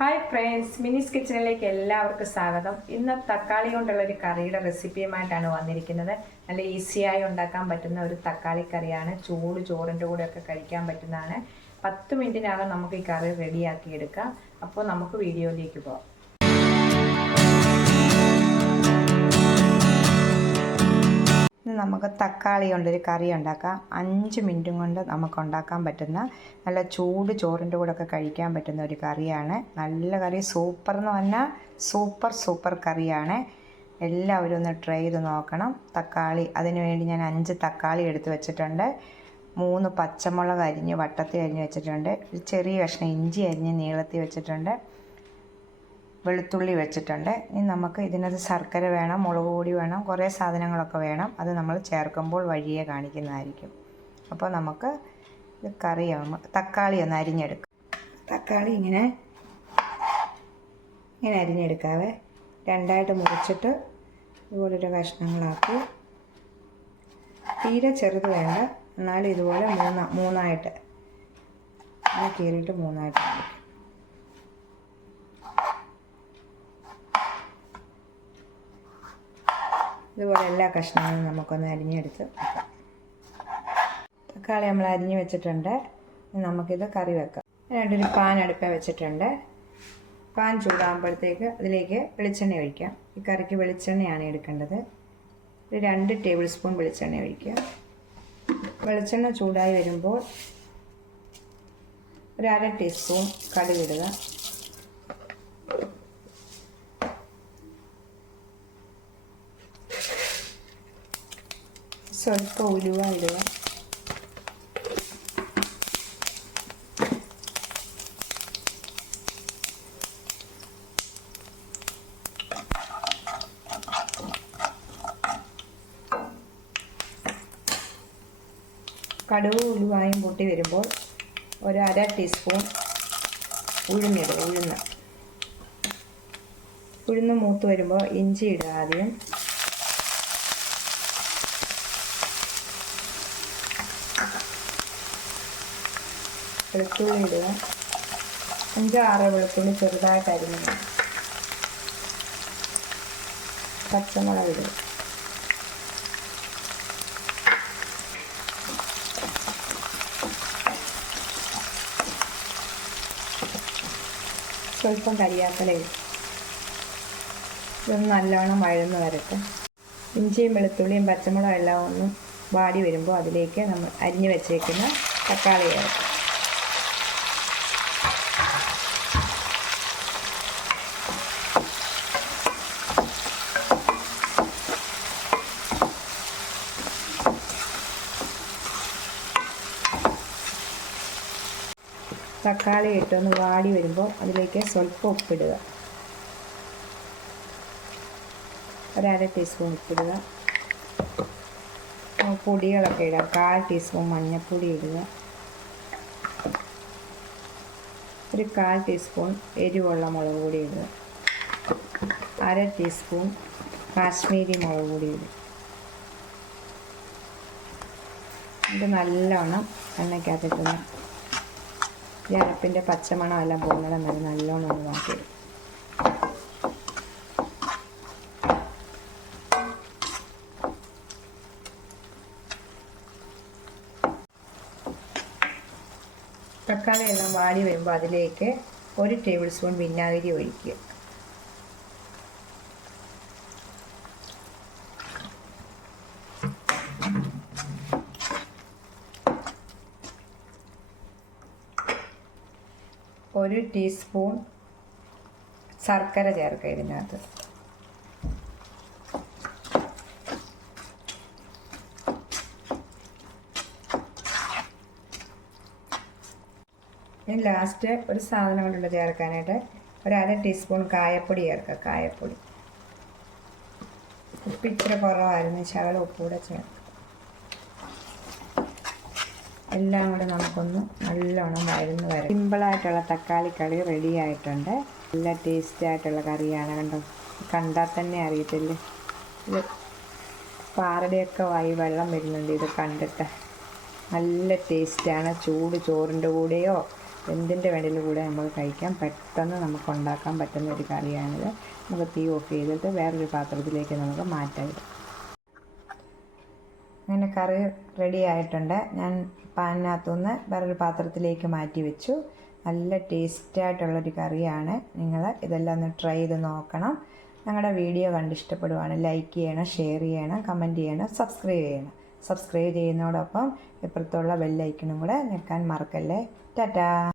Hi friends, മിനിസ് കിച്ചണിലേക്ക് എല്ലാവർക്കും സ്വാഗതം. ഇന്ന് തക്കാളി കൊണ്ടുള്ള ഒരു കറിയുടെ റെസിപ്പിയുമായിട്ടാണ് വന്നിരിക്കുന്നത്. നല്ല ഈസിയായി ഉണ്ടാക്കാൻ പറ്റുന്ന ഒരു തക്കാളി കറിയാണ്. ചൂട് ചോറിൻ്റെ കൂടെയൊക്കെ കഴിക്കാൻ പറ്റുന്നതാണ്. 10 മിനിറ്റിനകം നമുക്ക് ഈ കറി റെഡിയാക്കി എടുക്കാം. അപ്പോൾ നമുക്ക് വീഡിയോയിലേക്ക് പോകാം. നമുക്ക് തക്കാളി കൊണ്ടൊരു കറി ഉണ്ടാക്കാം. 5 മിനിറ്റും കൊണ്ട് നമുക്ക് ഉണ്ടാക്കാൻ പറ്റുന്ന നല്ല ചൂട് ചോറിൻ്റെ കൂടെ ഒക്കെ കഴിക്കാൻ പറ്റുന്ന ഒരു കറിയാണ്. നല്ല കറി, സൂപ്പർ എന്ന് പറഞ്ഞാൽ സൂപ്പർ കറിയാണ്. എല്ലാവരും ഒന്ന് ട്രൈ ചെയ്ത് നോക്കണം. തക്കാളി, അതിന് വേണ്ടി ഞാൻ 5 തക്കാളി എടുത്ത് വെച്ചിട്ടുണ്ട്. 3 പച്ചമുളക് അരിഞ്ഞ് വട്ടത്തിൽ അരിഞ്ഞ് വെച്ചിട്ടുണ്ട്. ഒരു ചെറിയ കഷ്ണം ഇഞ്ചി അരിഞ്ഞ് നീളത്തിൽ വെച്ചിട്ടുണ്ട്. വെളുത്തുള്ളി വെച്ചിട്ടുണ്ട്. ഇനി നമുക്ക് ഇതിനകത്ത് ശർക്കര വേണം, മുളക് പൊടി വേണം, കുറേ സാധനങ്ങളൊക്കെ വേണം. അത് നമ്മൾ ചേർക്കുമ്പോൾ വഴിയെ കാണിക്കുന്നതായിരിക്കും. അപ്പോൾ നമുക്ക് ഇത് കറിയാകുമ്പോൾ തക്കാളി ഒന്ന് അരിഞ്ഞെടുക്കാം. തക്കാളി ഇങ്ങനെ അരിഞ്ഞെടുക്കാവേ. 2ആയിട്ട് മുറിച്ചിട്ട് ഇതുപോലൊരു കഷ്ണങ്ങളാക്കി. തീരെ ചെറുത് വേണ്ട, എന്നാലും ഇതുപോലെ മൂന്നായിട്ട് കീറിയിട്ട് 3ആയിട്ട്. ഇതുപോലെ എല്ലാ കഷ്ണങ്ങളും നമുക്കൊന്ന് അരിഞ്ഞെടുത്ത് വെക്കാം. തക്കാളി നമ്മൾ അരിഞ്ഞ് വെച്ചിട്ടുണ്ട്. നമുക്കിത് കറി വെക്കാം. ഒരു പാൻ അടുപ്പിൽ വെച്ചിട്ടുണ്ട്. പാൻ ചൂടാകുമ്പോഴത്തേക്ക് അതിലേക്ക് വെളിച്ചെണ്ണ ഒഴിക്കാം. ഈ കറിക്ക് വെളിച്ചെണ്ണയാണ് എടുക്കേണ്ടത്. ഒരു 2 ടേബിൾ സ്പൂൺ വെളിച്ചെണ്ണ ഒഴിക്കുക. വെളിച്ചെണ്ണ ചൂടായി വരുമ്പോൾ ഒരു 1/2 ടീസ്പൂൺ കടുക് ഇടുക. സ്വല്പം ഉലുവ ഇടുക. കടുക് ഉലുവായും പൊട്ടി വരുമ്പോൾ ഒരു 1/2 ടീസ്പൂൺ ഉഴുന്നിടുക. ഉഴുന്ന് മൂത്ത് വരുമ്പോൾ ഇഞ്ചി ഇടുക. ആദ്യം വെളുത്തുള്ളി ഇടുക. 5-6 വെളുത്തുള്ളി ചെറുതായിട്ട് അരിഞ്ഞു. പച്ചമുളക് ഇടുക. സ്വല്പം കരിയാപ്പില ഇടും. ഇതൊന്ന് നല്ലോണം വഴന്ന് വരട്ടെ. ഇഞ്ചിയും വെളുത്തുള്ളിയും പച്ചമുളകും എല്ലാം ഒന്ന് വാടി വരുമ്പോൾ അതിലേക്ക് നമ്മൾ അരിഞ്ഞു വെച്ചേക്കുന്ന തക്കാളി ചേർക്കും. തക്കാളി ഇട്ടൊന്ന് വാടി വരുമ്പോൾ അതിലേക്ക് സ്വല്പം ഉപ്പിടുക. ഒരു 1/2 ടീസ്പൂൺ ഉപ്പിടുക. പൊടികളൊക്കെ ഇടുക. 1/4 ടീസ്പൂൺ മഞ്ഞൾപ്പൊടി ഇടുക. ഒരു 1/4 ടീസ്പൂൺ എരിവുള്ള മുളക് പൊടി ഇടുക. 1/2 ടീസ്പൂൺ കാശ്മീരി മുളക് പൊടി ഇടുക. ഇത് നല്ലോണം എണ്ണയ്ക്കകത്തിട്ടൊന്ന് ഈ അരപ്പിൻ്റെ പച്ചമണം എല്ലാം പോകുന്നിടം വരെ നല്ലോണം ഒന്ന് വാട്ടിയിടും. തക്കാളി എല്ലാം വാടി വരുമ്പോൾ അതിലേക്ക് 1 ടേബിൾ സ്പൂൺ വിനാഗിരി ഒഴിക്കുക. ഒരു ടീസ്പൂൺ ശർക്കര ചേർക്കുക ഇതിനകത്ത്. ഇനി ലാസ്റ്റ് ഒരു സാധനം കൊണ്ടുണ്ട് ചേർക്കാനായിട്ട്. ഒരു 1/2 ടീസ്പൂൺ കായപ്പൊടി ചേർക്കുക. കായപ്പൊടി ഉപ്പ് ഇച്ചിരി കുറവായിരുന്നു, ശകലം ഉപ്പൂടെ ചേർക്കുക. എല്ലാം കൂടെ നമുക്കൊന്ന് നല്ലോണം വഴന്ന് വരും. സിമ്പിളായിട്ടുള്ള തക്കാളി കറി റെഡി ആയിട്ടുണ്ട്. നല്ല ടേസ്റ്റി ആയിട്ടുള്ള കറിയാണ്. കണ്ടാൽ തന്നെ അറിയത്തില്ലേ. ഇത് പാറയുടെയൊക്കെ വായി വെള്ളം വരുന്നുണ്ട് ഇത് കണ്ടിട്ട്. നല്ല ടേസ്റ്റാണ്. ചൂട് ചോറിൻ്റെ കൂടെയോ എന്തിൻ്റെ വേണ്ടിയും കൂടെ നമുക്ക് കഴിക്കാം. പെട്ടെന്ന് നമുക്ക് ഉണ്ടാക്കാൻ പറ്റുന്ന ഒരു കറിയാണിത്. നമുക്ക് തീ ഓഫ് ചെയ്തിട്ട് വേറൊരു പാത്രത്തിലേക്ക് നമുക്ക് മാറ്റാം. അങ്ങനെ കറി റെഡി ആയിട്ടുണ്ട്. ഞാൻ പാനിനകത്തുനിന്ന് വേറൊരു പാത്രത്തിലേക്ക് മാറ്റി വെച്ചു. നല്ല ടേസ്റ്റായിട്ടുള്ളൊരു കറിയാണ്. നിങ്ങൾ ഇതെല്ലാം ഒന്ന് ട്രൈ ചെയ്ത് നോക്കണം. ഞങ്ങളുടെ വീഡിയോ കണ്ട് ഇഷ്ടപ്പെടുവാണ് ലൈക്ക് ചെയ്യണം, ഷെയർ ചെയ്യണം, കമൻറ്റ് ചെയ്യണം, സബ്സ്ക്രൈബ് ചെയ്യണം. സബ്സ്ക്രൈബ് ചെയ്യുന്നതോടൊപ്പം ഇപ്പുറത്തുള്ള ബെല്ലൈക്കണും കൂടെ ഞെക്കാൻ മറക്കല്ലേ. ടാറ്റാ.